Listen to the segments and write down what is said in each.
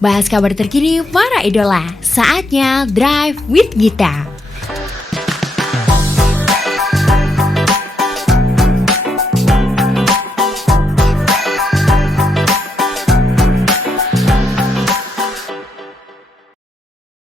Bahas kabar terkini para idola. Saatnya Drive with Gita.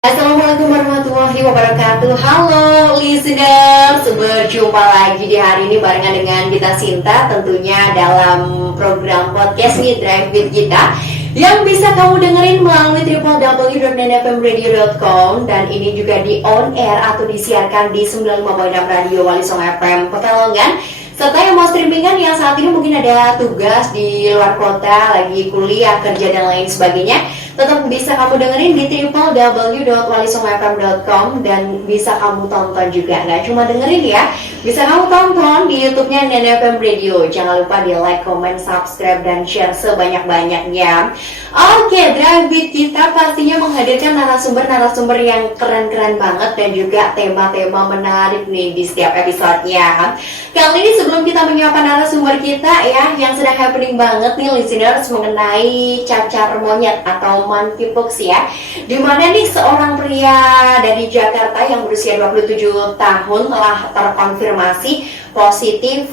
Assalamualaikum warahmatullahi wabarakatuh. Halo listeners, berjumpa lagi di hari ini barengan dengan Gita Sinta, tentunya dalam program podcast nih Drive with Gita yang bisa kamu dengerin melalui www.nenfmradio.com, dan ini juga di on air atau disiarkan di 95.6 Radio Wali Songo FM Pekalongan. Serta yang mau streamingan yang saat ini mungkin ada tugas di luar kota, lagi kuliah, kerja dan lain sebagainya, tetap bisa kamu dengerin di www.walisongofm.com, dan bisa kamu tonton juga. Nggak cuma dengerin ya, bisa kamu tonton di YouTube-nya NenFM Radio. Jangan lupa di like, comment, subscribe, dan share sebanyak-banyaknya. Oke, Drive with Gita pastinya menghadirkan narasumber-narasumber yang keren-keren banget dan juga tema-tema menarik nih di setiap episodenya. Kali ini sebelum kita menyapa narasumber kita ya, yang sedang happening banget nih listeners, mengenai cacar monyet atau monkeypox ya, dimana nih seorang pria dari Jakarta yang berusia 27 tahun telah terkonfirmasi positif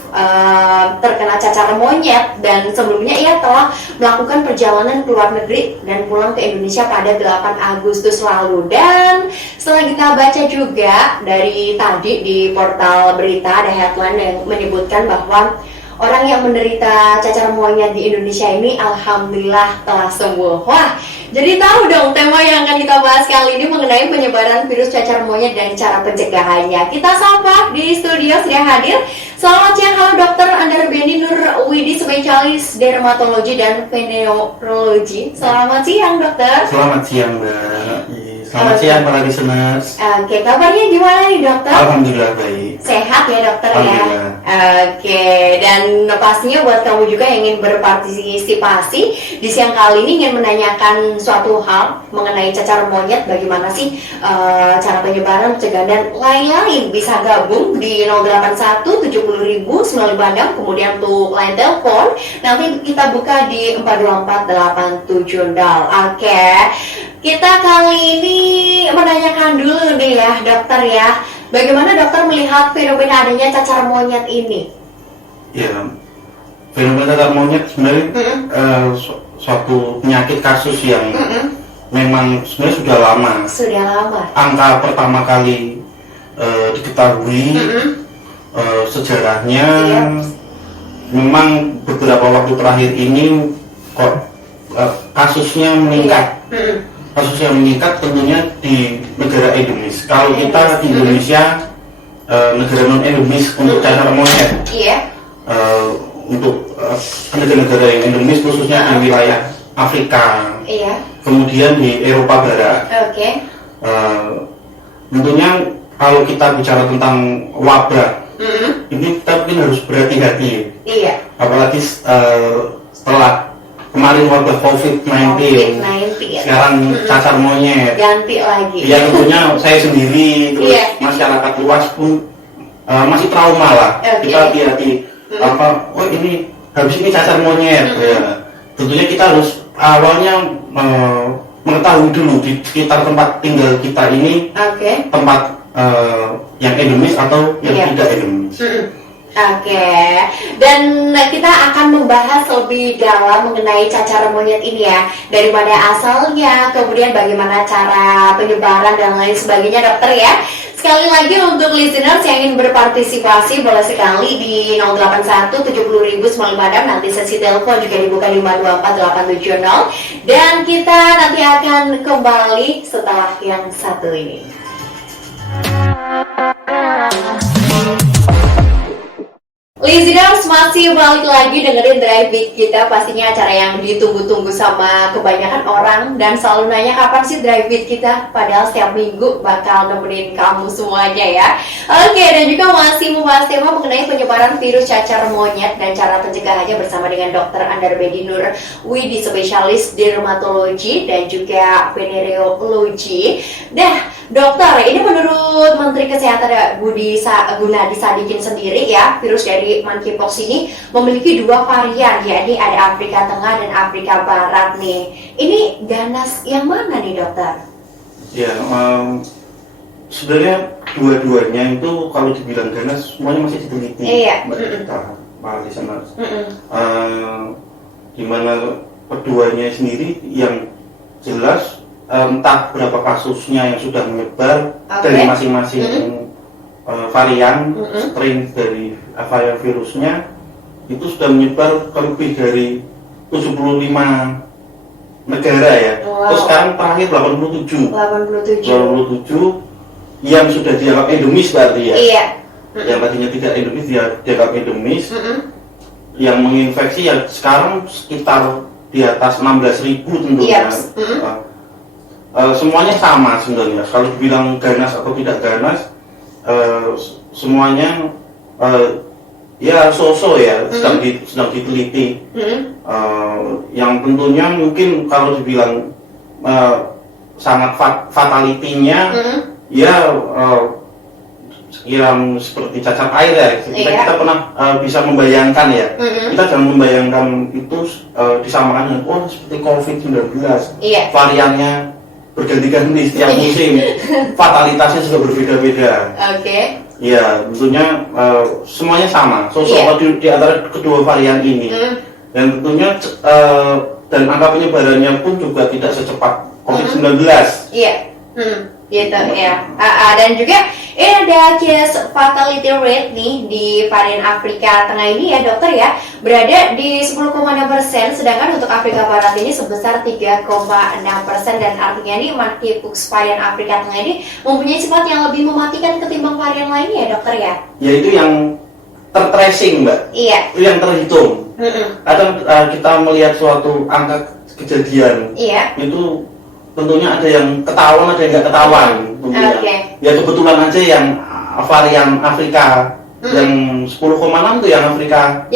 terkena cacar monyet, dan sebelumnya ia telah melakukan perjalanan ke luar negeri dan pulang ke Indonesia pada 8 Agustus lalu. Dan setelah kita baca juga dari tadi di portal berita, ada headline yang menyebutkan bahwa orang yang menderita cacar monyet di Indonesia ini alhamdulillah telah sembuh. Wah, jadi tahu dong tema yang akan kita bahas kali ini mengenai penyebaran virus cacar monyet dan cara pencegahannya. Kita sapa di studio sudah hadir. Selamat siang, halo Dokter Andarbenny Nur Widi, spesialis dermatologi dan venerologi. Selamat siang, Dokter. Selamat siang, Mbak. Selamat siang para listeners. Oke, kabarnya gimana nih, Dokter? Alhamdulillah baik. Sehat ya, Dokter ya? Oke, dan pastinya buat kamu juga yang ingin berpartisipasi di siang kali ini, ingin menanyakan suatu hal mengenai cacar monyet, bagaimana sih cara penyebaran, pencegahan, dan lain-lain, bisa gabung di 081 70.000 956, kemudian untuk line telepon nanti kita buka di 42487. Oke, kita kali ini menanyakan dulu nih ya, Dokter ya, bagaimana Dokter melihat fenomena adanya cacar monyet ini? Ya, fenomena cacar monyet sebenarnya suatu penyakit kasus yang memang sebenarnya sudah lama. Sudah lama. Angka pertama kali diketahui sejarahnya memang beberapa waktu terakhir ini kok kasusnya meningkat. Kasusnya meningkat tentunya di negara endemis. Kalau kita di Indonesia negara non endemis untuk cacar monyet. Iya. Untuk negara-negara yang endemis khususnya di wilayah Afrika. Iya. Kemudian di Eropa Barat. Oke. Tentunya kalau kita bicara tentang wabah, ini kita mungkin harus berhati-hati. Iya. Apalagi setelah kemarin wabah COVID-19, sekarang cacar monyet ganti lagi. Ya tentunya saya sendiri, terus masyarakat luas pun masih trauma lah. Kita hati-hati. Oh ini habis ini cacar monyet. Ya. Tentunya kita harus awalnya mengetahui dulu di sekitar tempat tinggal kita ini tempat yang endemis atau yang tidak endemis. Oke, dan kita akan membahas lebih dalam mengenai cacar monyet ini ya, dari mana asalnya, kemudian bagaimana cara penyebaran dan lain sebagainya, Dokter ya. Sekali lagi untuk listeners yang ingin berpartisipasi boleh sekali di 081 70.000 956, nanti sesi telepon juga dibuka di 5248770, dan kita nanti akan kembali setelah yang satu ini. Listeners, masih balik lagi dengerin Drive with Gita, pastinya acara yang ditunggu-tunggu sama kebanyakan orang dan selalu nanya kapan sih Drive with Gita, padahal setiap minggu bakal nemenin kamu semuanya ya. Oke, dan juga masih membahas tema mengenai penyebaran virus cacar monyet dan cara pencegahannya bersama dengan Dokter Andarbenny Nur Widi, spesialis dermatologi dan juga venerologi. Dokter, ini menurut Menteri Kesehatan Budi Gunadi Sadikin sendiri ya, virus dari dari monkeypox ini memiliki dua varian, yakni ada Afrika Tengah dan Afrika Barat nih. Ini ganas yang mana nih dokter? Ya, sebenarnya dua-duanya itu kalau dibilang ganas semuanya masih diteliti. Iya. Para listeners. Dimana keduanya sendiri yang jelas entah berapa kasusnya yang sudah menyebar dari masing-masing varian strain dari varian virusnya itu sudah menyebar ke lebih dari 75 negara ya. Terus sekarang terakhir 87 yang sudah dianggap endemis berarti ya. Iya. Yang tadinya tidak endemis dia dianggap endemis. Yang menginfeksi ya sekarang sekitar di atas 16.000 tentunya. Semuanya sama sebenarnya. Kalau dibilang ganas atau tidak ganas, semuanya ya so-so ya sedang diteliti. Yang tentunya mungkin kalau dibilang sangat fatalitinya ya yang seperti cacar air ya. Kita pernah bisa membayangkan ya. Kita jangan membayangkan itu disamakan dengan seperti COVID-19. Variannya berganti-ganti setiap musim, fatalitasnya juga berbeda-beda. Ya, tentunya semuanya sama. Sosok di antara kedua varian ini, dan tentunya dan angka penyebarannya pun juga tidak secepat COVID-19. Gitu ya. Dan juga ini ada case fatality rate nih di varian Afrika Tengah ini ya dokter ya, berada di 10,6%, sedangkan untuk Afrika Barat ini sebesar 3,6%, dan artinya nih monkeypox varian Afrika Tengah ini mempunyai sifat yang lebih mematikan ketimbang varian lainnya ya dokter ya? Yaitu yang tertracing mbak. Itu yang terhitung. Kadang kita melihat suatu angka kejadian itu tentunya ada yang ketahuan, ada yang nggak ketahuan. Ya kebetulan aja yang varian Afrika yang 10,6 itu yang Afrika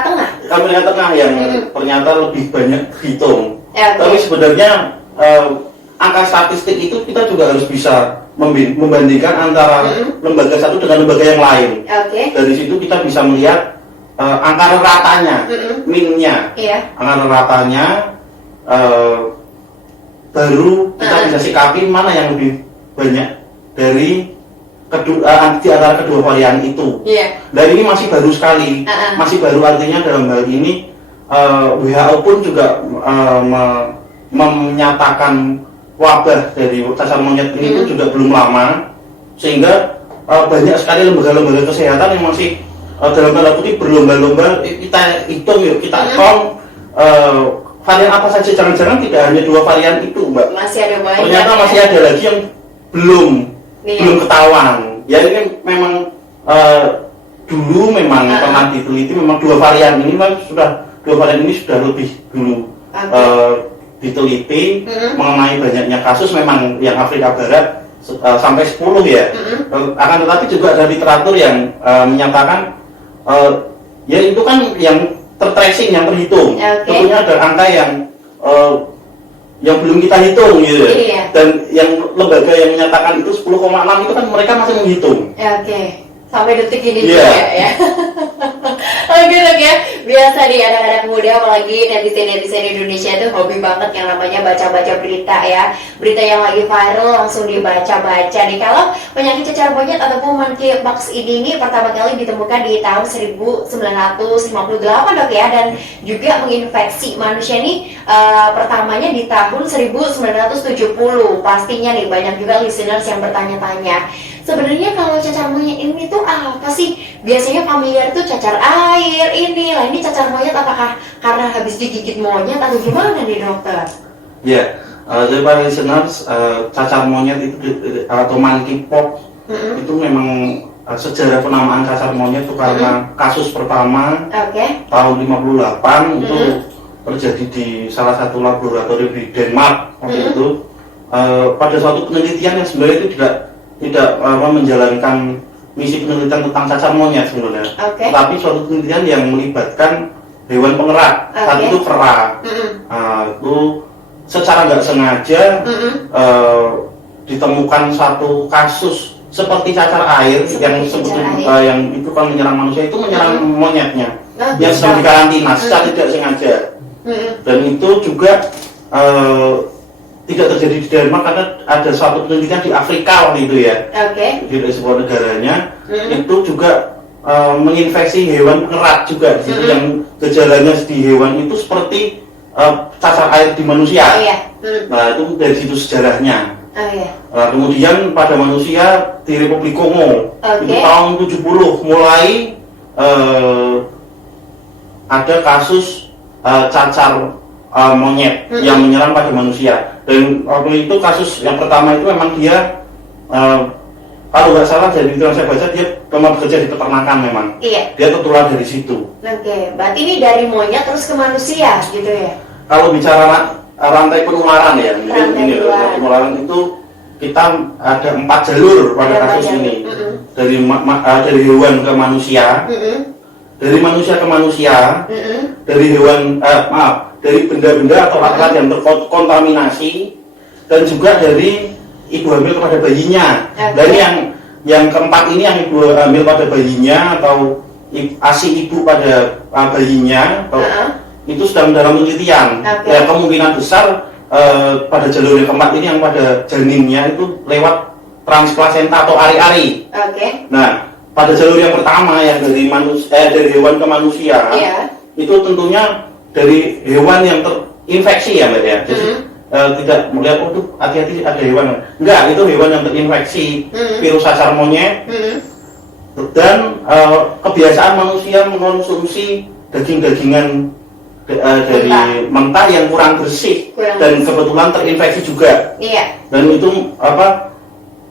Tengah. Afrika Tengah yang ternyata lebih banyak dihitung. Tapi sebenarnya angka statistik itu kita juga harus bisa membandingkan antara lembaga satu dengan lembaga yang lain. Dari situ kita bisa melihat angka ratanya, minnya, angka ratanya. Baru kita bisa sikapi mana yang lebih banyak dari di antara kedua varian itu. Dan ini masih baru sekali, masih baru, artinya dalam hal ini WHO pun juga menyatakan wabah dari cacar monyet ini pun juga belum lama, sehingga banyak sekali lembaga-lembaga kesehatan yang masih dalam tanda kutip berlomba-lomba, kita hitung yuk, kita count varian apa saja, jangan-jangan tidak hanya dua varian itu mbak, masih ada banyak. Ternyata masih ada lagi yang belum ketahuan. Ya ini memang dulu memang pernah diteliti, memang dua varian ini sudah lebih dulu diteliti mengenai banyaknya kasus. Memang yang Afrika Barat sampai 10 ya. Akan tetapi juga ada literatur yang menyatakan ya itu kan yang tertracing, yang terhitung. Tentunya ada angka yang belum kita hitung gitu. Dan yang lembaga yang menyatakan itu 10,6 itu kan mereka masih menghitung. Sampai detik ini juga ya. Oke ya, biasa nih anak-anak muda apalagi netizen Indonesia itu hobi banget yang namanya baca-baca berita ya. Berita yang lagi viral langsung dibaca-baca nih. Kalau penyakit cacar monyet ataupun monkeypox ini pertama kali ditemukan di tahun 1958 dok ya, dan juga menginfeksi manusia nih pertamanya di tahun 1970. Pastinya nih banyak juga listeners yang bertanya-tanya, sebenarnya kalau cacar monyet ini tuh apa sih? Biasanya familiar tuh cacar air ini cacar monyet, apakah karena habis digigit monyet atau gimana nih dokter? Ya, jadi para listeners, cacar monyet itu atau monkeypox itu memang sejarah penamaan cacar monyet itu karena kasus pertama tahun 58 itu terjadi di salah satu laboratorium di Denmark waktu itu. Pada suatu penelitian yang sebenarnya itu tidak menjalankan misi penelitian tentang cacar monyet sebenarnya, tapi suatu penelitian yang melibatkan hewan pengerat, saat itu kera. Itu secara nggak sengaja ditemukan satu kasus seperti cacar air yang yang itu kan menyerang manusia, itu menyerang monyetnya yang sedang dikarantina secara tidak sengaja. Dan itu juga tidak terjadi di Denmark karena ada suatu penelitian di Afrika waktu itu ya, di sebuah negaranya itu juga menginfeksi hewan erat juga di situ, yang gejalanya di hewan itu seperti cacar air di manusia. Nah itu dari situ sejarahnya. Nah, kemudian pada manusia di Republik Kongo itu tahun 70 mulai ada kasus cacar monyet yang menyerang pada manusia. Dan waktu itu kasus yang pertama itu memang dia kalau nggak salah dari yang saya baca dia memang bekerja di peternakan memang. Dia tertular dari situ. Berarti ini dari monyet terus ke manusia gitu ya? Kalau bicara rantai penularan ya, mungkin ini rantai penularan itu kita ada 4 jalur pada kasus ini. Dari hewan ke manusia, dari manusia ke manusia, dari hewan dari benda-benda atau alat yang terkontaminasi, dan juga dari ibu hamil kepada bayinya. Dan yang keempat ini yang ibu hamil pada bayinya atau ASI ibu pada bayinya atau itu sedang dalam penelitian. Ya, kemungkinan besar pada jalur yang keempat ini yang pada janinnya itu lewat transplasenta atau ari-ari. Nah, pada jalur yang pertama yang dari dari hewan ke manusia, itu tentunya dari hewan yang terinfeksi ya Mbak ya. Jadi tidak melihat hati-hati ada hewan. Enggak, itu hewan yang terinfeksi virus cacar monyet. Dan kebiasaan manusia mengkonsumsi daging-dagingan dari mentah yang kurang bersih dan kebetulan terinfeksi juga. Dan itu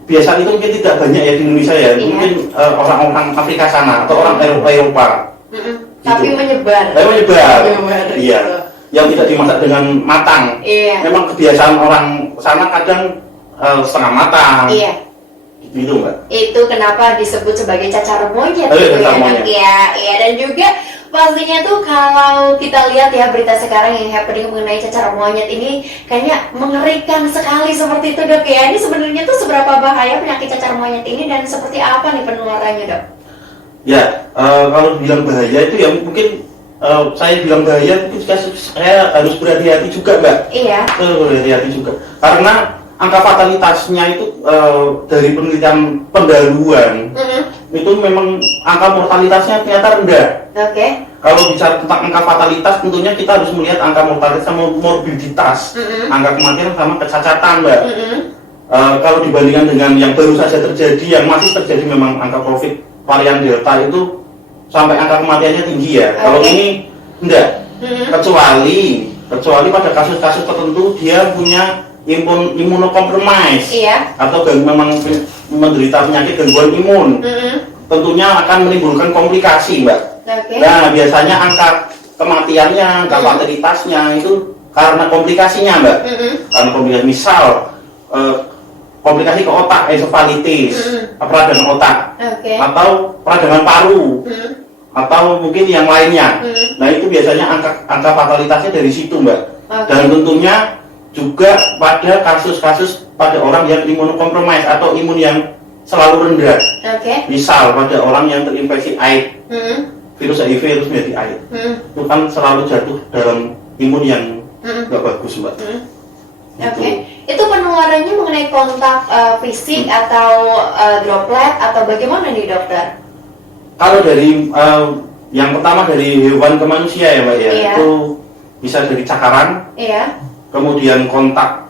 biasa itu mungkin tidak banyak ya di Indonesia ya, mungkin orang-orang Afrika sana atau orang Eropa. Tapi menyebar. Iya. Yang tidak dimasak dengan matang. Memang kebiasaan orang sana kadang setengah matang. Gitu Mbak. Itu kenapa disebut sebagai cacar monyet gitu ya. Dan juga pastinya tuh kalau kita lihat ya berita sekarang yang happening mengenai cacar monyet ini kayaknya mengerikan sekali seperti itu Dok ya. Ini sebenarnya tuh seberapa bahaya penyakit cacar monyet ini dan seperti apa nih penularannya Dok? Ya, kalau bilang bahaya itu ya mungkin saya bilang bahaya itu saya harus berhati-hati juga Mbak. Berhati-hati juga karena angka fatalitasnya itu dari penelitian pendahuluan itu memang angka mortalitasnya ternyata rendah. Kalau bicara tentang angka fatalitas tentunya kita harus melihat angka mortalitas sama morbiditas, angka kematian sama kecacatan Mbak. Kalau dibandingkan dengan yang baru saja terjadi, yang masih terjadi memang angka COVID varian Delta itu sampai angka kematiannya tinggi ya. Kalau ini enggak, kecuali pada kasus-kasus tertentu dia punya imunokompromis atau memang menderita penyakit gangguan imun, tentunya akan menimbulkan komplikasi Mbak. Nah biasanya angka kematiannya, angka fatalitasnya itu karena komplikasinya Mbak. Karena komplikasi misal komplikasi ke otak, ensefalitis, peradangan otak, atau peradangan paru, atau mungkin yang lainnya. Nah itu biasanya angka fatalitasnya dari situ Mbak. Dan tentunya juga pada kasus-kasus pada orang yang imunokompromis atau imun yang selalu rendah. Misal pada orang yang terinfeksi AIDS, virus HIV, virus menjadi AIDS, itu kan selalu jatuh dalam imun yang nggak bagus Mbak. Itu penularannya mengenai kontak fisik atau droplet atau bagaimana nih dokter? Kalau dari yang pertama dari hewan ke manusia ya Mbak ya, itu bisa dari cakaran, kemudian kontak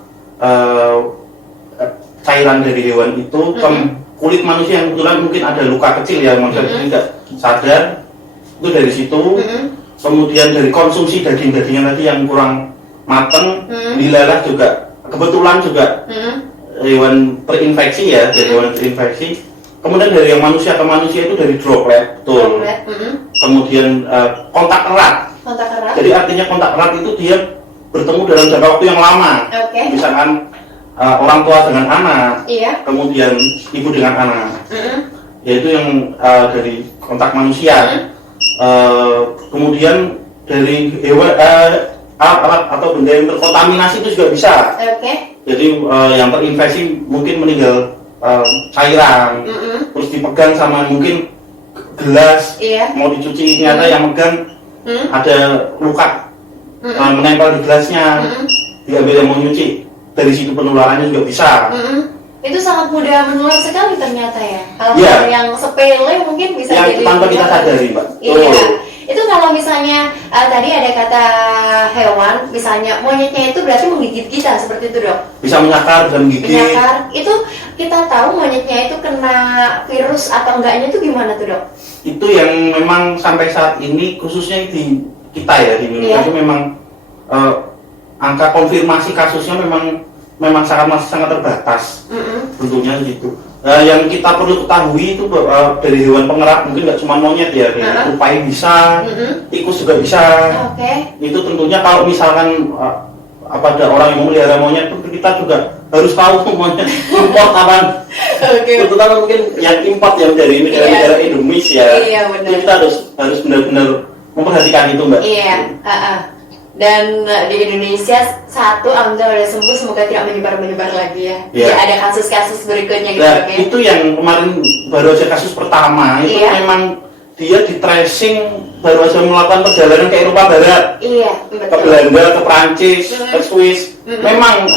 cairan dari hewan itu ke kulit manusia yang kebetulan mungkin ada luka kecil ya, manusia tidak sadar, itu dari situ. Kemudian dari konsumsi daging-dagingan tadi yang kurang mateng, dilalah juga kebetulan juga hewan terinfeksi ya, dari hewan terinfeksi. Kemudian dari yang manusia ke manusia itu dari droplet, betul. Kemudian kontak erat. Jadi artinya kontak erat itu dia bertemu dalam jangka waktu yang lama. Misalkan orang tua dengan anak, kemudian ibu dengan anak, yaitu yang dari kontak manusia. Kemudian dari hewan alat atau benda yang terkontaminasi itu juga bisa. Jadi yang terinfeksi mungkin meninggal cairan, terus dipegang sama mungkin gelas, mau dicuci, ternyata yang megang ada luka menempel di gelasnya, diambil yang mau nyuci, dari situ penularannya juga bisa. Itu sangat mudah menular sekali ternyata ya. Kalau yang sepele mungkin bisa jadi tanpa kita sadari, Mbak. Iya. Itu kalau misalnya tadi ada kata hewan, misalnya monyetnya itu berarti menggigit kita, seperti itu dok? Bisa menyakar, bisa menggigit. Menyakar, itu kita tahu monyetnya itu kena virus atau enggaknya itu gimana tuh dok? Itu yang memang sampai saat ini khususnya di kita ya di Indonesia itu memang angka konfirmasi kasusnya memang sangat terbatas. Tentunya gitu. Yang kita perlu ketahui itu dari hewan pengerat mungkin nggak cuma monyet ya, tupai bisa, tikus juga bisa. Itu tentunya kalau misalkan ada orang yang memelihara monyet, kita juga harus tahu monyet import apa. Terutama mungkin yang import yang dari negara-negara Indonesia. Kita harus benar-benar memperhatikan itu, Mbak. Dan di Indonesia alhamdulillah udah sembuh, semoga tidak menyebar lagi ya. Tidak ada kasus-kasus berikutnya gitu. Itu yang kemarin baru aja kasus pertama itu memang dia di tracing baru aja melakukan perjalanan ke Eropa Barat, ke Belanda, ke Prancis, ke Swiss. Memang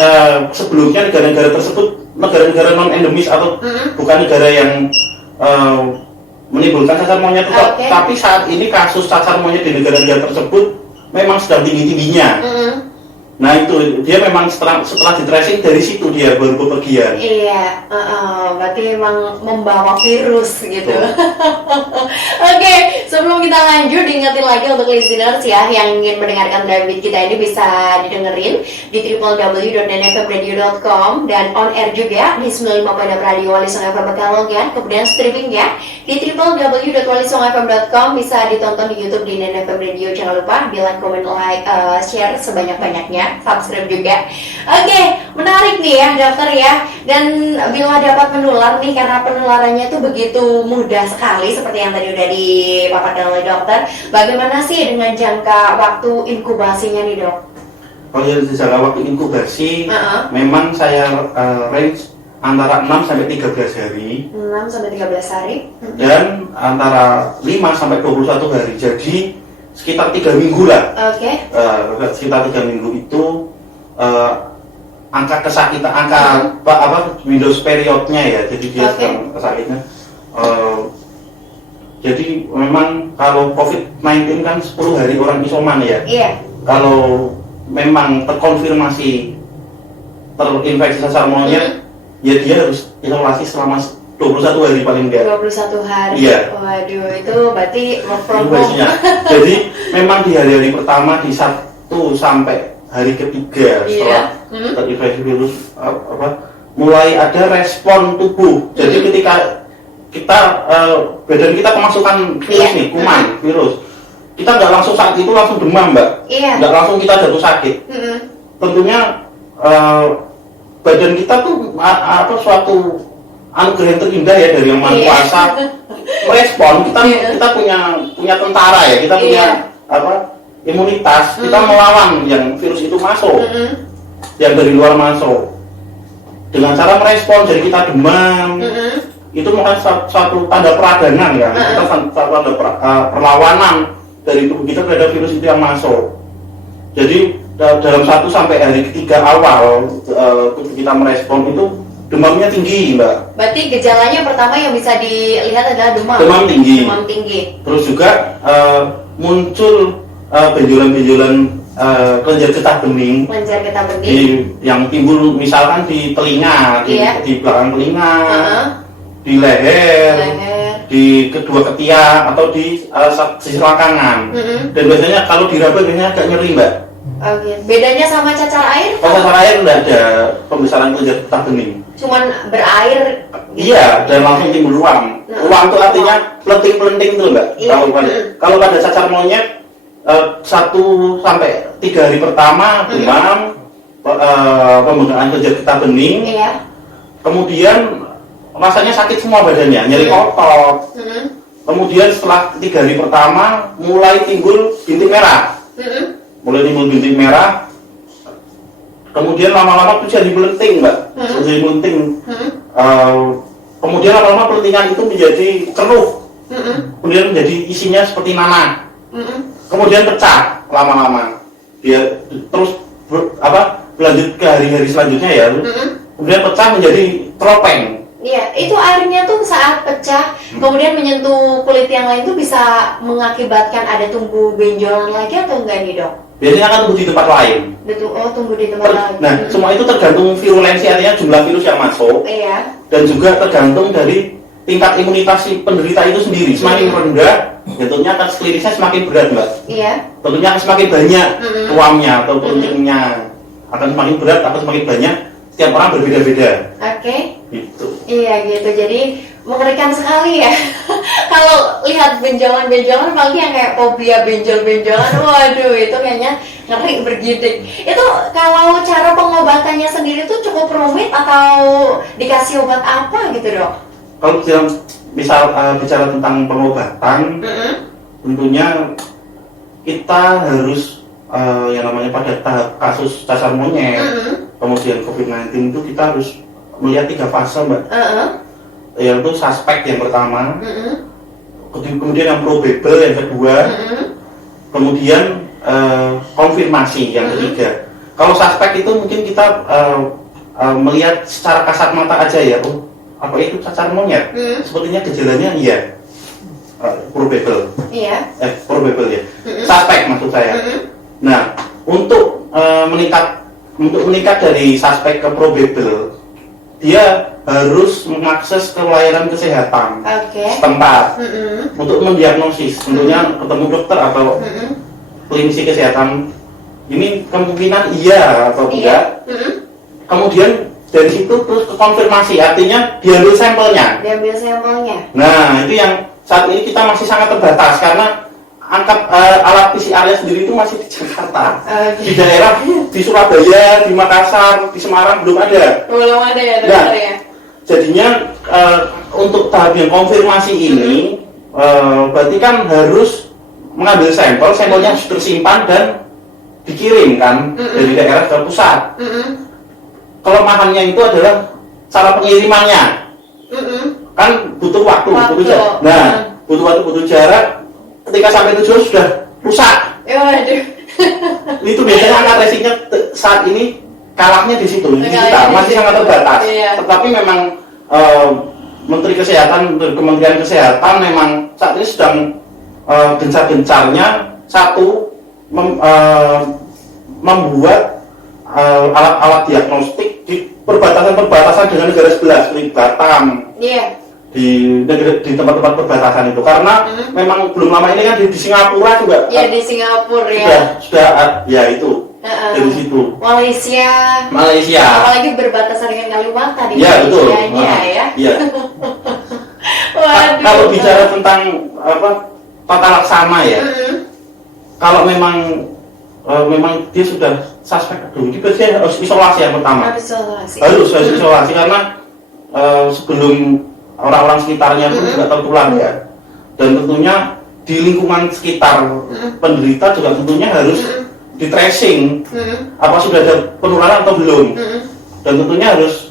sebelumnya negara-negara tersebut negara-negara non endemis atau bukan negara yang menimbulkan cacar monyet, tapi saat ini kasus cacar monyet di negara-negara tersebut memang sedang tinggi-tingginya. Nah itu dia memang setelah di tracing dari situ dia baru bepergian. Berarti memang membawa virus gitu. Oke, sebelum kita lanjut, diingetin lagi untuk listeners ya yang ingin mendengarkan Drive With kita ini bisa didengerin di www.nfmradio.com dan on air juga di 95.6 Radio Wali Songo FM Pekalongan, kemudian streaming ya di www.walisongfm.com, bisa ditonton di YouTube di NFM Radio. Jangan lupa di like, comment, share sebanyak-banyaknya, subscribe juga. Oke, menarik nih ya dokter ya. Dan bila dapat menular nih, karena penularannya itu begitu mudah sekali seperti yang tadi udah dipaparkan oleh dokter. Bagaimana sih dengan jangka waktu inkubasinya nih dok? Kalau dari jangka waktu inkubasi, memang saya range antara 6 sampai 13 hari. 6 sampai 13 hari. Dan antara 5 sampai 21 hari. Jadi sekitar 3 minggu lah. Sekitar 3 minggu itu angka kesakitan, Windows periodnya ya, jadi dia sedang kesakitnya. Jadi memang kalau COVID-19 kan 10 hari orang isoman ya. Kalau memang terkonfirmasi terinfeksi cacar monyet, ya dia harus isolasi selama 21 hari paling enggak. 21 hari. Waduh, itu berarti Jadi memang di hari-hari pertama, di 1 sampai hari ketiga setelah terinfeksi virus mulai ada respon tubuh. Jadi ketika kita badan kita kemasukan virus nih, kuman virus, kita nggak langsung saat itu langsung demam, Mbak. Nggak langsung kita jatuh sakit. Tentunya badan kita tuh suatu anugerah yang terindah ya dari Yang Maha Kuasa. Respon kita punya tentara ya, kita punya imunitas, kita melawan yang virus itu masuk, yang dari luar masuk dengan cara merespon. Jadi kita demam, itu merupakan suatu tanda peradangan ya, kita tanda perlawanan dari tubuh kita terhadap virus itu yang masuk. Jadi dalam 1 sampai hari ketiga awal tubuh kita merespon itu demamnya tinggi, Mbak. Berarti gejalanya pertama yang bisa dilihat adalah demam tinggi. Terus juga muncul benjolan-benjolan kelenjar getah bening. Yang timbul misalkan di telinga, di belakang telinga, di leher, di kedua ketiak atau di sisi selangkangan. Dan biasanya kalau diraba biasanya agak nyeri, Mbak. Bedanya sama cacar air? Kalau cacar air tidak ada pembesaran kelenjar getah bening. Cuman berair. Dan langsung timbul ruam. Ruam itu artinya pelenting-pelenting tuh, Mbak. Kalau pada cacar monyet 1 sampai 3 hari pertama demam, pembukaan kelenjar getah bening. Kemudian rasanya sakit semua badannya, nyeri otot. Kemudian setelah 3 hari pertama mulai timbul bintik merah. Kemudian lama-lama tuh jadi melenting, Mbak. Jadi melenting. Kemudian lama-lama pelentingan itu menjadi keruh, kemudian menjadi isinya seperti nanah, kemudian pecah lama-lama, dia terus berlanjut ke hari-hari selanjutnya ya, kemudian pecah menjadi tropeng. Iya, itu airnya tuh saat pecah, kemudian menyentuh kulit yang lain tuh bisa mengakibatkan ada tumbuh benjolan lagi atau enggak nih dok? Biasanya akan tumbuh di tempat lain. Tumbuh di tempat lain. Nah, semua itu tergantung virulensi, artinya jumlah virus yang masuk. Iya. Dan juga tergantung dari tingkat imunitas si penderita itu sendiri. Semakin rendah, tentunya akan sklerisnya semakin berat, Mbak. Iya. Tentunya akan semakin banyak ruamnya atau pelentingnya akan semakin berat atau semakin banyak. Setiap orang berbeda-beda. Oke. Gitu. Iya gitu. Jadi mengerikan sekali ya. Kalau lihat benjolan-benjolan, apalagi yang kayak fobia benjol-benjolan, waduh itu kayaknya ngeri bergidik. Itu kalau cara pengobatannya sendiri tuh cukup rumit atau dikasih obat apa gitu dok? Kalau bicara tentang pengobatan, tentunya kita harus yang namanya pada tahap kasus cacar monyet, kemudian COVID-19 itu kita harus melihat 3 fase, Mbak. Yaitu suspek yang pertama, kemudian yang probable yang kedua, kemudian konfirmasi yang ketiga. Kalau suspek itu mungkin kita melihat secara kasat mata aja ya, apa itu cacar monyet? Sepertinya gejalanya iya, probable. Iya. Probable ya. Suspek maksud saya. Nah, untuk meningkat dari suspek ke probable, dia harus mengakses ke layanan kesehatan setempat untuk mendiagnosis, tentunya ketemu dokter atau klinisi kesehatan. Ini kemungkinan iya atau tidak. Kemudian dari situ terus ke konfirmasi, artinya diambil sampelnya. Nah, itu yang saat ini kita masih sangat terbatas karena alat PCR-nya sendiri itu masih di Jakarta. Di daerah, di Surabaya, di Makassar, di Semarang belum ada. Belum ada ya dokter nah, ya. Jadinya untuk tahap yang konfirmasi ini berarti kan harus mengambil sampelnya harus tersimpan dan dikirim kan dari daerah ke pusat. Kelemahannya itu adalah cara pengirimannya. Kan butuh waktu. Butuh jarak. Nah, butuh waktu, butuh jarak. Ketika sampai tujuan sudah rusak. Itu biasanya angka resikonya saat ini kalahnya di situ. Kita masih sangat terbatas. Tetapi memang Menteri Kesehatan, Kementerian Kesehatan memang saat ini sedang gencar-gencarnya membuat alat-alat diagnostik di perbatasan dengan negara sebelah seperti Batam. Di tempat-tempat perbatasan itu karena memang belum lama ini kan di Singapura juga di Singapura ya sudah ya itu dari situ Malaysia apalagi berbatasan dengan Kalimantan di Malaysia ya. Kalau bicara tentang tata laksana ya, kalau memang dia sudah suspek dulu, dia harus isolasi yang pertama. Harus isolasi karena sebelum orang-orang sekitarnya pun juga tertular ya. Dan tentunya di lingkungan sekitar penderita juga tentunya harus di tracing apa sudah ada penularan atau belum. Dan tentunya harus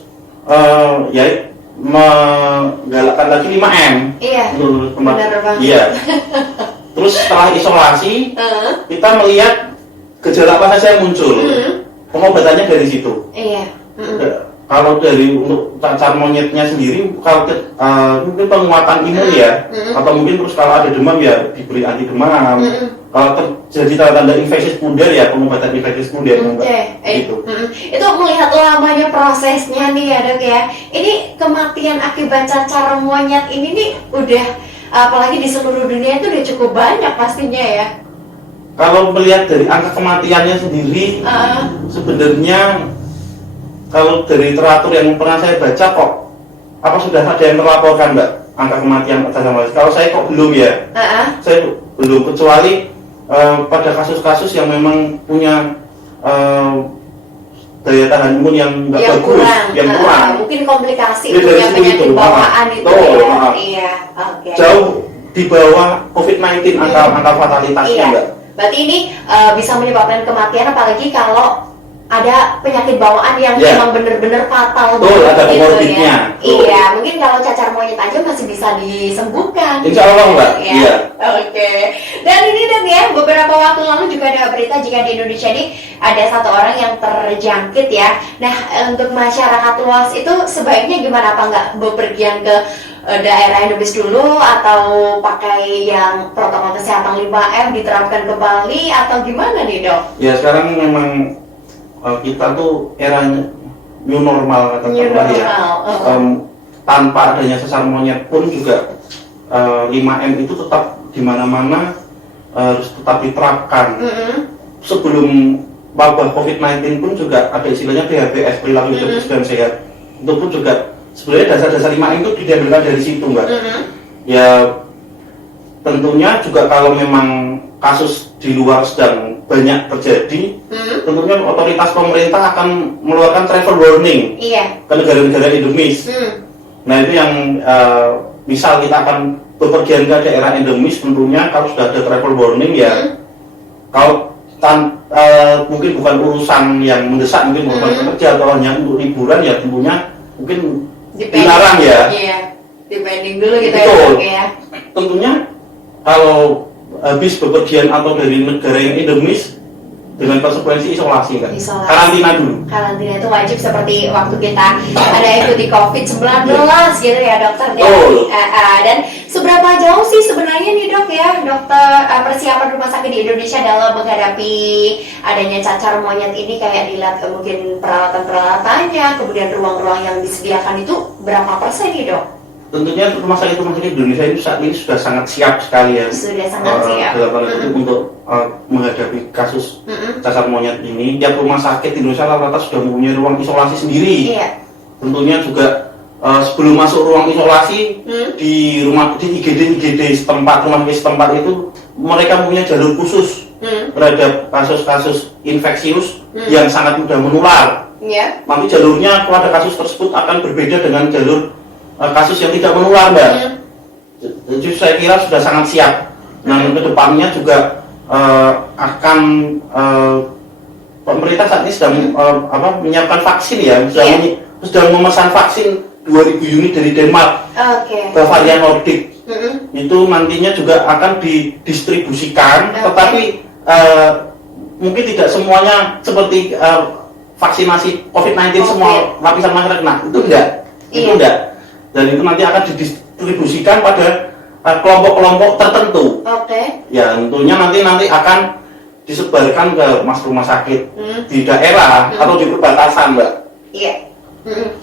menggalakkan lagi 5M. Iya. Benar banget. Iya. Terus setelah isolasi kita melihat gejala apa saja yang muncul. Pengobatannya dari situ. Iya. Kalau dari untuk cacar monyetnya sendiri, kalau mungkin penguatan imun ya, atau mungkin terus kalau ada demam ya diberi anti demam. Kalau terjadi tanda-tanda infeksi sekunder ya pengobatan infeksi sekunder. Gitu. Itu melihat lamanya prosesnya nih ya dok ya. Ini kematian akibat cacar monyet ini nih udah apalagi di seluruh dunia itu udah cukup banyak pastinya ya. Kalau melihat dari angka kematiannya sendiri, sebenarnya kalau dari literatur yang pernah saya baca kok, apa sudah ada yang terlaporkan Mbak angka kematian cacar monyet? Kalau saya kok belum ya, saya belum, kecuali pada kasus-kasus yang memang punya daya tahan imun yang nggak bagus, yang kurang, mungkin komplikasi punya penyakit bawaan itu ya. Jauh di bawah COVID-19 angka fatalitasnya Mbak. Berarti ini bisa menyebabkan kematian apalagi kalau ada penyakit bawaan yang memang bener-bener fatal ada gitu komorbidnya. Iya, mungkin kalau cacar monyet aja masih bisa disembuhkan. Insya Allah Mbak. Ya. Iya. Oke. Dan ini Dok ya, beberapa waktu lalu juga ada berita jika di Indonesia ini ada satu orang yang terjangkit ya. Nah, untuk masyarakat luas itu sebaiknya gimana, apa nggak bepergian ke daerah endemis dulu atau pakai yang protokol kesehatan 5M diterapkan ke Bali atau gimana nih Dok? Ya sekarang memang kita tuh era new normal katakanlah ya. Tanpa adanya sesar monyet pun juga 5M itu tetap di mana-mana harus tetap diterapkan. Sebelum wabah COVID-19 pun juga ada istilahnya PHBS, perilaku hidup bersih dan sehat. Itu pun juga sebenarnya dasar-dasar 5M itu diambilkan dari situ Mbak. Ya tentunya juga kalau memang kasus di luar sedang banyak terjadi, tentunya otoritas pemerintah akan mengeluarkan travel warning ke negara-negara endemis. Nah itu yang misal kita akan bepergian ke daerah endemis, tentunya kalau sudah ada travel warning ya, kalau mungkin bukan urusan yang mendesak, mungkin bukan kerja atau hanya untuk liburan ya tentunya mungkin dilarang ya. Iya, dipending dulu gitu ya. Tentunya kalau habis bepergian atau dari negara yang endemis dengan konsekuensi isolasi kan. Karantina dulu. Karantina itu wajib seperti waktu kita ada ikuti COVID-19 gitu ya dokter. Dan seberapa jauh sih sebenarnya nih Dok ya, dokter, persiapan rumah sakit di Indonesia dalam menghadapi adanya cacar monyet ini, kayak dilihat mungkin peralatan-peralatannya, kemudian ruang-ruang yang disediakan itu berapa persen nih Dok? Tentunya rumah sakit Indonesia ini saat ini sudah sangat siap sekali ya. Sudah sangat siap. Untuk menghadapi kasus cacar monyet ini. Tiap rumah sakit di Indonesia rata-rata sudah mempunyai ruang isolasi sendiri. Tentunya juga sebelum masuk ruang isolasi di IGD setempat, rumah sakit setempat itu mereka mempunyai jalur khusus terhadap kasus-kasus infeksius yang sangat mudah menular. Nanti jalurnya pada kasus tersebut akan berbeda dengan jalur kasus yang tidak menular Mbak. Jadi saya kira sudah sangat siap. Nah kedepannya juga akan pemerintah saat ini sedang menyiapkan vaksin ya, sedang memesan vaksin 2000 unit dari Denmark ke varian Nordik. Itu nantinya juga akan didistribusikan, tetapi mungkin tidak semuanya seperti vaksinasi COVID-19 semua lapisan masyarakat. Nah itu enggak. Dan itu nanti akan didistribusikan pada kelompok-kelompok tertentu. Ya tentunya nanti akan disebarkan ke rumah sakit di daerah atau di perbatasan Mbak.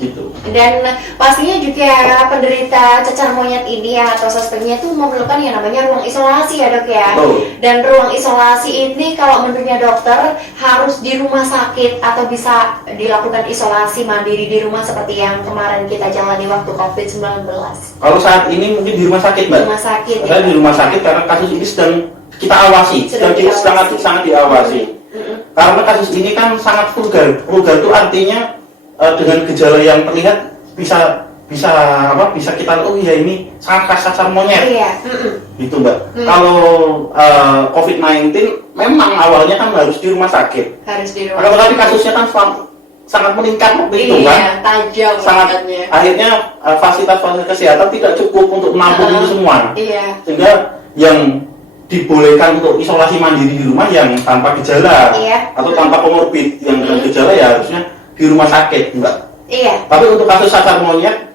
Gitu. Dan pastinya juga penderita cacar monyet ini atau suspeknya itu memerlukan yang namanya ruang isolasi ya Dok ya. Dan ruang isolasi ini kalau menurutnya dokter harus di rumah sakit atau bisa dilakukan isolasi mandiri di rumah seperti yang kemarin kita jalani waktu COVID-19. Kalau saat ini mungkin di rumah sakit Mbak. Karena di rumah sakit karena kasus ini sedang kita awasi, sangat diawasi. Karena kasus ini kan sangat vulgar. Vulgar itu artinya dengan gejala yang terlihat bisa kita ya ini sangat khas cacar monyet. Gitu Mbak. Kalau COVID-19 memang awalnya kan harus di rumah sakit. Tapi kasusnya kan sangat meningkat waktu itu kan. Tajam. Akhirnya fasilitas kesehatan tidak cukup untuk menampung itu semua. Sehingga yang dibolehkan untuk isolasi mandiri di rumah yang tanpa gejala atau tanpa komorbid, yang dengan gejala ya harusnya di rumah sakit Mbak. Tapi untuk kasus cacar monyet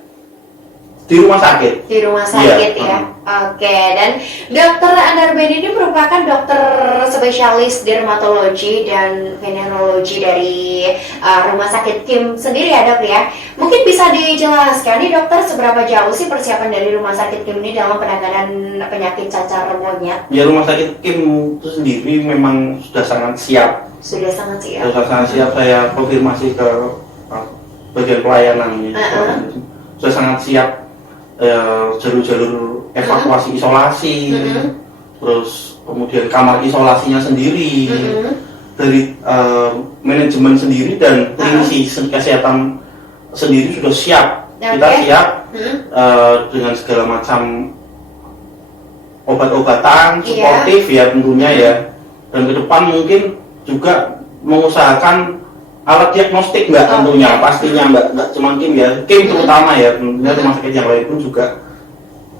di rumah sakit. Ya. Oke. Dan Dokter Andarben ini merupakan dokter spesialis dermatologi dan venerologi dari Rumah Sakit Kim sendiri ya Dok ya. Mungkin bisa dijelaskan nih dokter, seberapa jauh sih persiapan dari Rumah Sakit Kim ini dalam penanganan penyakit cacar monyet? Ya Rumah Sakit Kim itu sendiri memang sudah sangat siap. Sudah sangat siap. Saya konfirmasi ke bagian pelayanan sudah sangat siap. Jalur-jalur evakuasi isolasi, terus kemudian kamar isolasinya sendiri, dari manajemen sendiri dan klinisi kesehatan sendiri sudah siap. Kita siap dengan segala macam obat-obatan suportif ya tentunya ya. Dan ke depan mungkin juga mengusahakan alat diagnostik Mbak tentunya, pastinya Mbak, nggak cuma Kim ya, Kim terutama ya, tentunya rumah sakit yang lain pun juga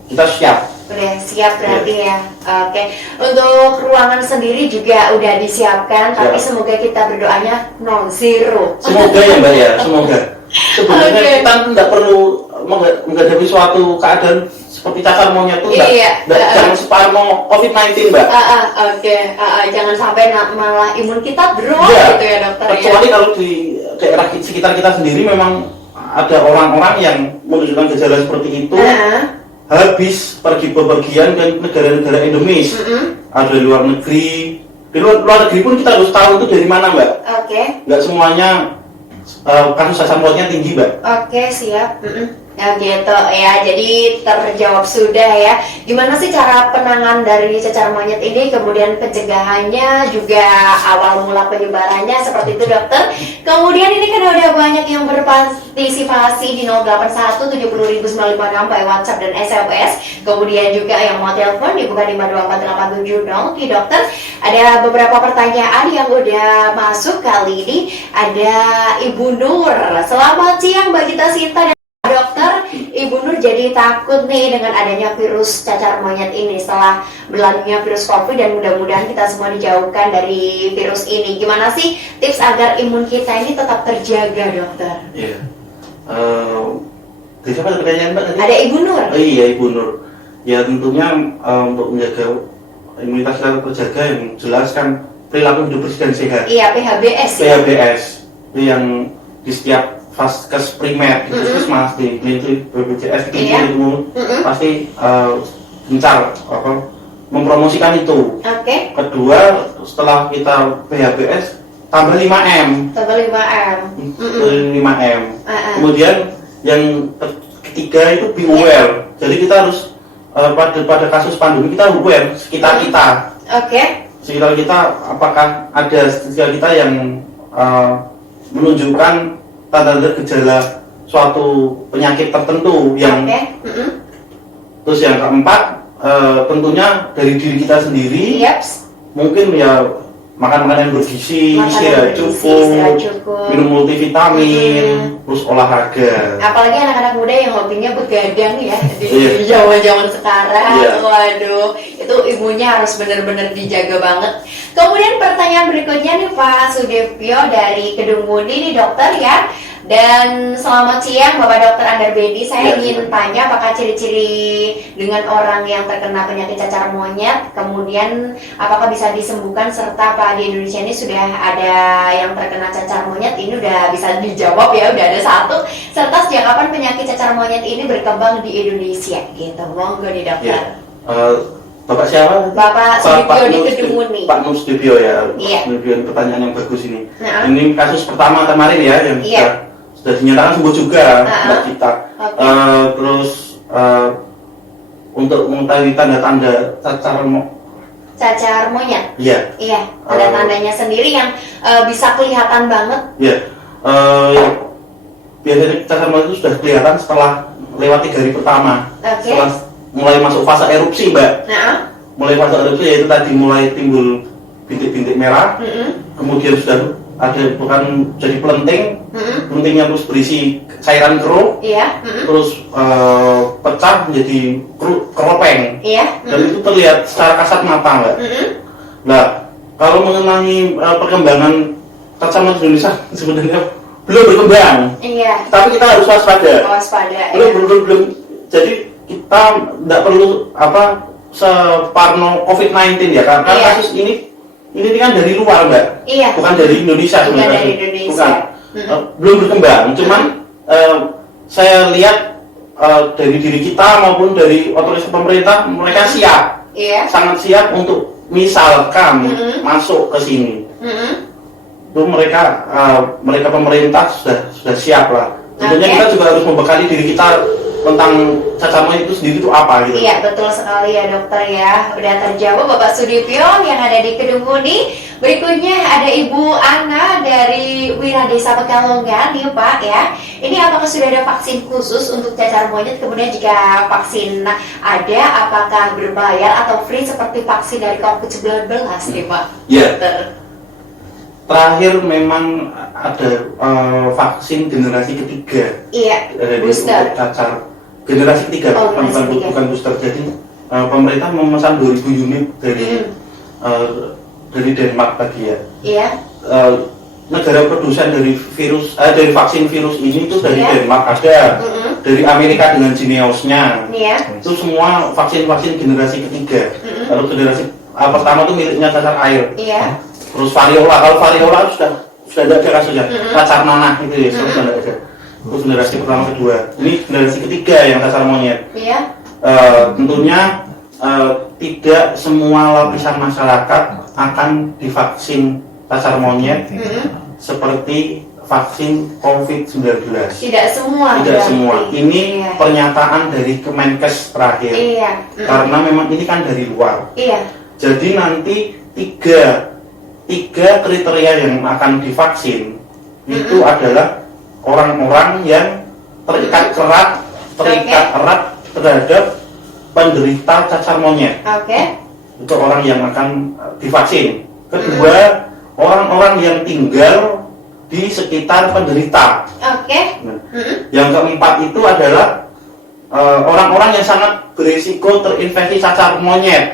kita siap. Udah siap berarti ya. Oke. Untuk ruangan sendiri juga udah disiapkan, tapi semoga kita berdoanya non-zero. Semoga ya Mbak ya, semoga. Sebenarnya kita tidak perlu menghadapi suatu keadaan seperti cacar monyet itu jangan separno COVID-19 Mbak. Jangan sampai malah imun kita drop gitu ya dokter. Kecuali kalau di daerah sekitar kita sendiri memang ada orang-orang yang menunjukkan gejala seperti itu, habis pergi bepergian ke negara-negara endemis, ada di luar negeri. Di luar negeri pun kita harus tahu itu dari mana Mbak. Nggak semuanya kasus cacar monyetnya tinggi Mbak. Siap. Nah gitu ya, jadi terjawab sudah ya. Gimana sih cara penanganan dari cacar monyet ini, kemudian pencegahannya, juga awal mula penyebarannya seperti itu dokter. Kemudian ini kan udah banyak yang berpartisipasi di 081 70.956 by WhatsApp dan SMS. Kemudian juga yang mau telepon di bukan 5248770 di dokter. Ada beberapa pertanyaan yang udah masuk kali ini. Ada Ibu Nur. Selamat siang Mbak Gita Sinta dan dokter. Ibu Nur jadi takut nih dengan adanya virus cacar monyet ini setelah berlalunya virus COVID, dan mudah-mudahan kita semua dijauhkan dari virus ini. Gimana sih tips agar imun kita ini tetap terjaga dokter? Iya. Siapa pertanyaan Mbak tadi? Ada Ibu Nur. Iya Ibu Nur. Ya tentunya untuk menjaga imunitas kita terjaga, yang jelas kan perilaku hidup bersih dan sehat. Iya, PHBS. PHBS itu yang di setiap vaskes primer, di puskesmas, di klinik BPJS, di klinik umum pasti gencar mempromosikan itu. Kedua, setelah kita PHBS tambah 5M. Tambah 5M. 5M. Kemudian yang ketiga itu be aware. Jadi kita harus pada kasus pandemi kita aware sekitar kita. Sekitar kita, apakah ada sekitar kita yang menunjukkan tanda-tanda gejala suatu penyakit tertentu yang terus yang keempat tentunya dari diri kita sendiri. Mungkin ya makan makanan yang bergizi, istirahat cukup, minum multivitamin, terus olahraga. Apalagi anak-anak muda yang hobinya begadang ya di zaman-zaman sekarang. Waduh, itu imunnya harus benar-benar dijaga banget. Kemudian pertanyaan berikutnya nih Pak Sudipyo dari Kedung Mudi nih dokter ya. Dan selamat siang Bapak Dokter Andar Bedi. Saya ingin tanya apakah ciri-ciri dengan orang yang terkena penyakit cacar monyet, kemudian apakah bisa disembuhkan, serta Pak di Indonesia ini sudah ada yang terkena cacar monyet, ini udah bisa dijawab ya, udah ada satu, serta sejak kapan penyakit cacar monyet ini berkembang di Indonesia gitu. Monggo nih dokter. Bapak siapa? Bapak Sudipyo di Kedung Mudi. Pak Nur Sudipyo ya. Sudipyo, pertanyaan yang bagus ini. Ini kasus pertama kemarin ya yang sudah dinyatakan sembuh juga Mbak Gita. Terus untuk mengetahui tanda-tanda cacar monyet. Iya. Tanda-tandanya sendiri yang bisa kelihatan banget. Biasanya cacar monyet itu sudah kelihatan setelah lewat 3 hari pertama. Setelah mulai masuk fase erupsi Mbak. Mulai fase erupsi yaitu tadi mulai timbul bintik-bintik merah. Kemudian sudah ada bukan jadi pelenting, pelentingnya terus berisi cairan keruh, terus pecah menjadi keropeng, dan itu terlihat secara kasat mata Mbak. Nah, kalau mengenai perkembangan cacar monyet Indonesia sebenarnya belum berkembang, tapi kita harus waspada. Belum. Jadi kita tidak perlu separno COVID-19 ya, karena kasus ini kan dari luar Mbak, bukan dari Indonesia sebenarnya. Bukan. Belum berkembang, cuman saya lihat dari diri kita maupun dari otoritas pemerintah, mereka siap, sangat siap untuk misalkan masuk ke sini. Itu mereka pemerintah sudah siap lah. Tentunya kita juga harus membekali diri kita tentang cacar monyet itu sendiri itu apa gitu. Iya betul sekali ya dokter ya. Udah terjawab Bapak Sudipyo yang ada di Kedung Mudi. Berikutnya ada Ibu Ana dari Wiradesa Pekalongan nih Pak ya. Ini apakah sudah ada vaksin khusus untuk cacar monyet? Kemudian jika vaksin ada, apakah berbayar atau free seperti vaksin dari COVID-19 nih Pak? Iya. terakhir memang ada vaksin generasi ketiga. Iya. Booster. Cacar generasi ketiga, bukan booster. Jadi pemerintah memesan 2.000 unit dari Denmark tadi ya. Iya. Negara produsen dari dari vaksin virus ini itu dari Denmark ada, dari Amerika dengan Jynneos-nya. Itu semua vaksin generasi ketiga. Lalu generasi pertama itu miliknya cacar air. Terus variola, kalau variola sudah ada kasusnya. Cacar nanah itu ya, sudah ada. Itu generasi pertama kedua. Ini generasi ketiga yang cacar monyet. Tentunya tidak semua lapisan masyarakat akan divaksin cacar monyet seperti vaksin COVID-19. Tidak semua. Ini pernyataan dari Kemenkes terakhir. Karena memang ini kan dari luar. Jadi nanti tiga kriteria yang akan divaksin itu adalah orang-orang yang terikat erat terhadap penderita cacar monyet. Itu orang yang akan divaksin. Kedua, orang-orang yang tinggal di sekitar penderita. Yang keempat itu adalah orang-orang yang sangat berisiko terinfeksi cacar monyet.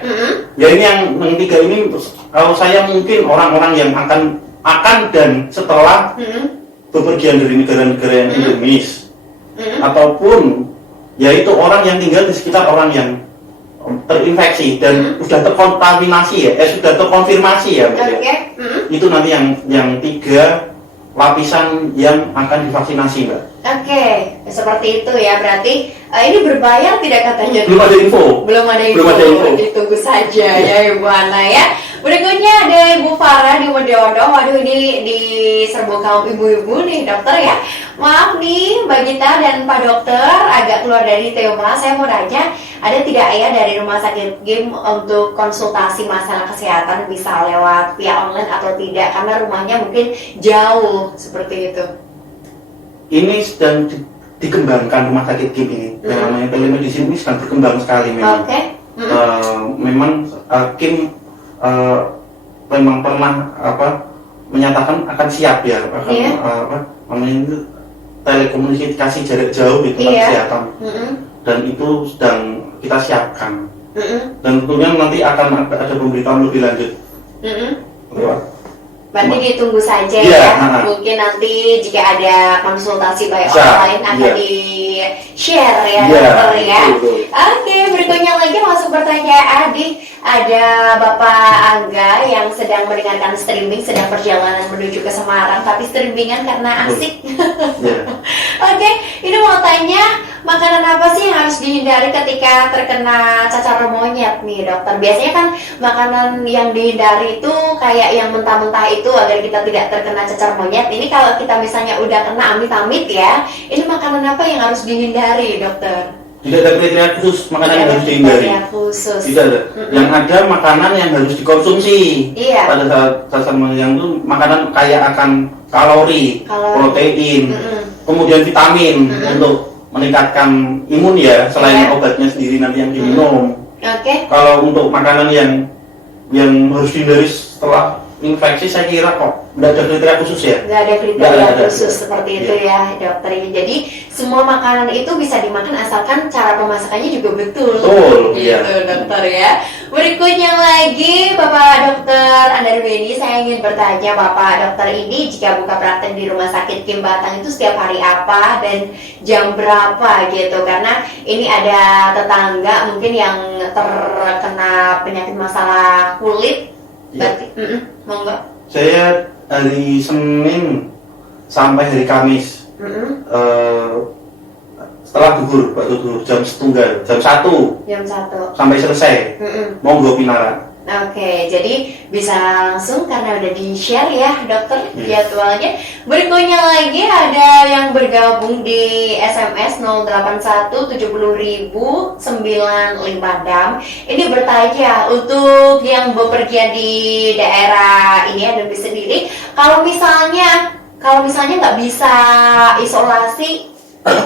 Ya ini yang tiga ini, kalau saya mungkin orang-orang yang akan dan setelah bepergian dari negara-negara yang endemis, ataupun yaitu orang yang tinggal di sekitar orang yang terinfeksi dan sudah terkontaminasi sudah terkonfirmasi ya. Itu nanti yang tiga lapisan yang akan divaksinasi, Mbak. Seperti itu ya. Berarti ini berbayar tidak katanya? Belum ada info. Ditunggu saja ya Ibu Ana ya. Berikutnya ada Ibu Farah di Modeodo. Waduh, ini di serbu kaum ibu-ibu nih dokter ya. Maaf nih Mbak Gita dan Pak Dokter, agak keluar dari tema. Saya mau nanya, ada tidak ya dari Rumah Sakit GIM untuk konsultasi masalah kesehatan bisa lewat via online atau tidak? Karena rumahnya mungkin jauh seperti itu. Ini sedang dikembangkan Rumah Sakit GIM ini. Yang namanya telemedicine ini sedang berkembang sekali memang. Memang GIM memang pernah menyatakan akan siap ya, namanya itu telekomunikasi jarak jauh di tempat kesehatan, dan itu sedang kita siapkan, dan tentunya nanti akan ada pemberitahuan lebih lanjut. Berarti ditunggu saja ya. Mungkin nanti jika ada konsultasi by online akan di-share ya dokter ya. Berikutnya lagi langsung bertanya ada Bapak Angga yang sedang mendengarkan streaming, sedang perjalanan menuju ke Semarang, tapi streamingan karena asik. Ini mau tanya, makanan apa sih yang harus dihindari ketika terkena cacar monyet nih dokter? Biasanya kan makanan yang dihindari itu kayak yang mentah-mentah itu agar kita tidak terkena cacar monyet. Ini kalau kita misalnya udah kena amit-amit ya, ini makanan apa yang harus dihindari dokter? Tidak ada kriteria khusus makanan yang harus dihindari. Tidak ada. Yang ada makanan yang harus dikonsumsi. Pada saat cacar monyet itu makanan kaya akan kalori, protein, kemudian vitamin untuk meningkatkan imun ya, selain obatnya sendiri nanti yang diminum. Kalau untuk makanan yang harus dihindari setelah infeksi, saya kira kok nggak ada kriteria khusus ya. Nggak ada kriteria khusus seperti itu ya dokter. Jadi semua makanan itu bisa dimakan asalkan cara pemasakannya juga betul. Gitu dokter ya. Berikutnya lagi Bapak Dokter Andarwini, saya ingin bertanya Bapak Dokter ini jika buka praktek di Rumah Sakit GIM Batang itu setiap hari apa dan jam berapa gitu? Karena ini ada tetangga mungkin yang terkena penyakit masalah kulit. Mau nggak? Saya hari Senin sampai hari Kamis, setelah duhur, jam 1 sampai selesai. Monggo Pinara. Jadi bisa langsung karena udah di-share ya dokter jadwalnya. Berikutnya lagi ada yang bergabung di SMS 08170.095 Ini bertanya untuk yang bepergian di daerah ini ya dan sendiri, kalau misalnya nggak bisa isolasi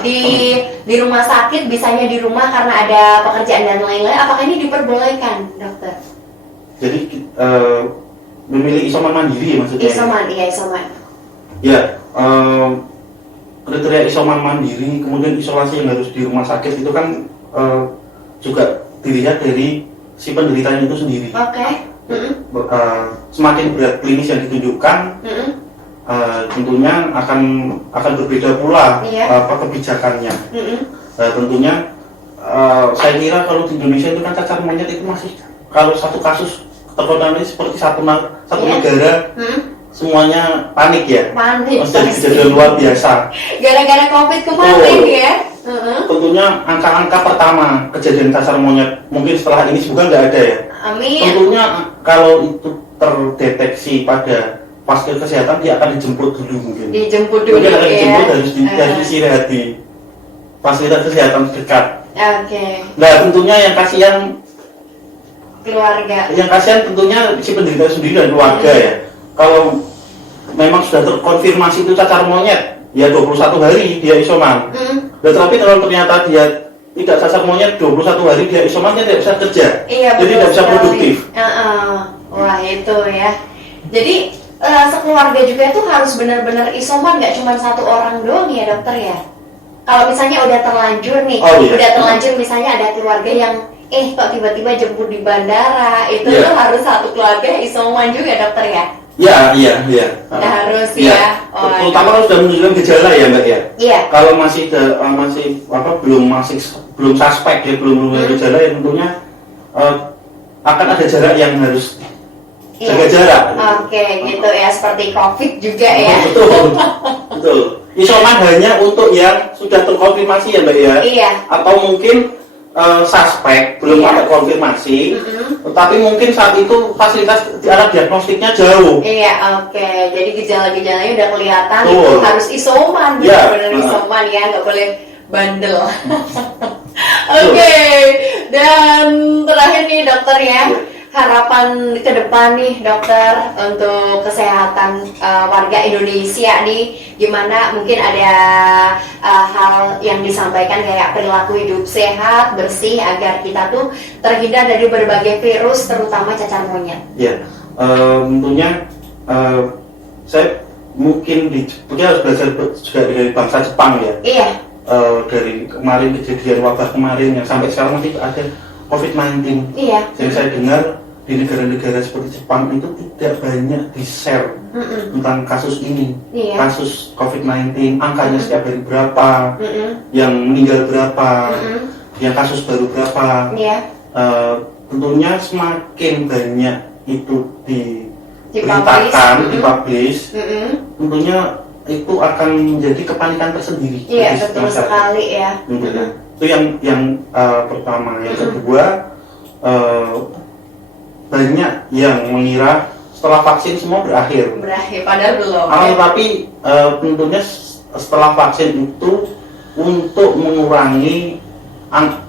di rumah sakit, bisanya di rumah karena ada pekerjaan dan lain-lain, apakah ini diperbolehkan dokter? Jadi memilih isoman mandiri maksudnya. Isoman, iya isoman. Ya, kriteria isoman mandiri, kemudian isolasi yang harus di rumah sakit itu kan juga dilihat dari si penderitanya itu sendiri. Oke. Semakin berat klinis yang ditunjukkan, tentunya akan berbeda pula kebijakannya. Tentunya saya kira kalau di Indonesia itu kan cacar monyet itu masih, kalau satu kasus terkontaminasi seperti satu negara, semuanya panik ya. Panik. Jadi kejadian luar biasa. Gara-gara COVID kemarin ya. Tentunya angka-angka pertama kejadian cacar monyet mungkin setelah ini semoga nggak ada ya. Amin. Tentunya kalau itu terdeteksi pada fasilitas kesehatan, dia akan dijemput dulu mungkin. Dijemput dulu mungkin akan dijemput, ya. harus istirahat di fasilitas kesehatan dekat. Oke. Nah tentunya yang kasihan Keluarga. Yang kasihan tentunya si penderita sendiri dan keluarga ya. Kalau memang sudah terkonfirmasi itu cacar monyet, ya 21 hari dia isoman. Tetapi kalau ternyata dia tidak cacar monyet, 21 hari dia isoman, dia tidak bisa kerja. Iya, jadi tidak bisa produktif. Wah itu ya. Jadi sekeluarga juga itu harus benar-benar isoman, nggak cuma satu orang doang ya dokter ya. Kalau misalnya udah terlanjur nih, udah terlanjur misalnya ada keluarga yang kok tiba-tiba jemput di bandara, itu tuh harus satu keluarga isoman juga dokter ya? Iya. Harus ya. Terutama kalau sudah menunjukkan gejala ya mbak ya. Iya. Kalau belum suspek ya, belum gejala ya tentunya akan ada jarak yang harus jaga jarak. Oke, gitu ya, seperti COVID juga ya. Betul. Isoman hanya untuk yang sudah terkonfirmasi ya mbak ya. Iya. Atau mungkin suspek belum ada konfirmasi, tapi mungkin saat itu fasilitas alat diagnostiknya jauh. Iya, oke. Jadi gejala-gejalanya udah kelihatan, itu harus isoman, benar-benar isoman ya, nggak boleh bandel. Oke. Dan terakhir nih dokter ya, harapan ke depan nih dokter untuk kesehatan warga Indonesia nih, gimana mungkin ada hal yang disampaikan kayak perilaku hidup sehat, bersih agar kita tuh terhindar dari berbagai virus terutama cacar monyet. Ya, tentunya saya mungkin harus belajar juga dari bangsa Jepang ya. Iya. Dari kemarin kejadian wabah kemarin yang sampai sekarang masih ada COVID-19. Iya. Jadi saya dengar di negara-negara seperti Jepang itu tidak banyak di-share tentang kasus ini, kasus COVID-19, angkanya setiap hari berapa, yang meninggal berapa, yang kasus baru berapa. Tentunya semakin banyak itu diberitakan, dipublish, tentunya itu akan menjadi kepanikan tersendiri. Iya, betul sekali ya. Itu yang pertama. Yang kedua, banyak yang mengira setelah vaksin semua berakhir, padahal belum. Tapi tentunya setelah vaksin itu untuk mengurangi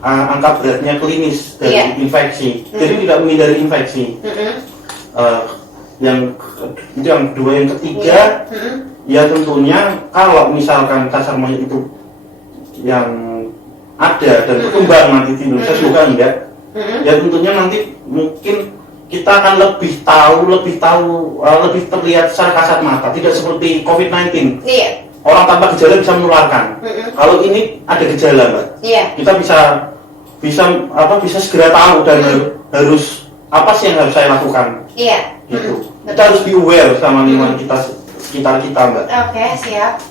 angka beratnya klinis dari infeksi, jadi tidak menghindari infeksi. Yang kedua, yang ketiga, ya tentunya kalau misalkan cacar monyet itu yang ada dan berkembang nanti di Indonesia, semoga enggak. Ya tentunya nanti mungkin kita akan lebih terlihat secara kasat mata, tidak seperti COVID-19. Orang tanpa gejala bisa menularkan. Kalau ini ada gejala, mbak, kita bisa segera tahu dan harus apa sih yang harus saya lakukan. Gitu. Kita harus be aware sama lingkungan sekitar kita, mbak. Oke, siap.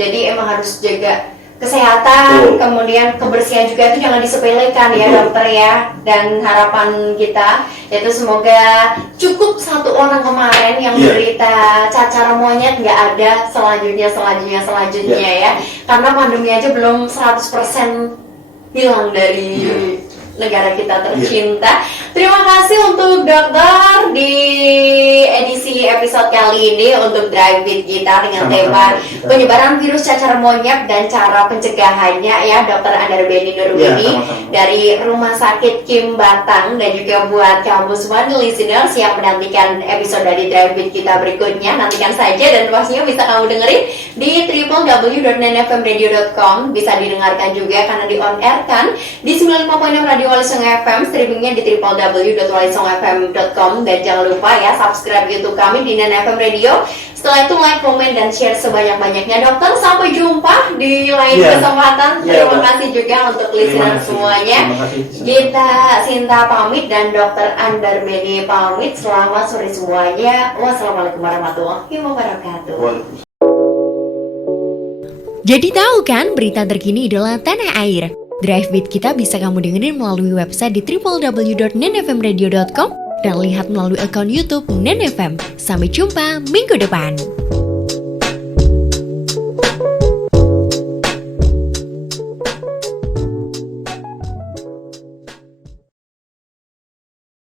Jadi emang harus jaga kesehatan, kemudian kebersihan juga itu jangan disepelekan ya dokter ya. Dan harapan kita yaitu semoga cukup satu orang kemarin yang menderita cacar monyet nggak ada selanjutnya ya. Karena pandemi aja belum 100% hilang dari negara kita tercinta. Terima kasih untuk dokter di edisi episode kali ini untuk Drive with Gita dengan tema penyebaran virus cacar monyet dan cara pencegahannya ya, Dokter Andar Beni Nurwini dari Rumah Sakit Kim Batang. Dan juga buat kamu semua listeners yang menantikan episode dari Drive with Gita berikutnya, nantikan saja dan pastinya bisa kamu dengerin di www.nenfmradio.com. Bisa didengarkan juga karena di on air kan di 95.6 Radio di Wali Songo FM, streamingnya di www.walisongofm.com. Dan jangan lupa ya, subscribe YouTube kami di Nana FM Radio. Setelah itu like, komen, dan share sebanyak-banyaknya. Dokter, sampai jumpa di lain kesempatan. Terima kasih juga untuk listener semuanya. Kita Sinta pamit dan Dokter Andarmeni pamit. Selamat sore semuanya. Wassalamualaikum warahmatullahi wabarakatuh. Jadi tahu kan berita terkini idola tanah air? Drive Beat kita bisa kamu dengerin melalui website di www.nenfmradio.com dan lihat melalui akun YouTube Nen FM. Sampai jumpa minggu depan.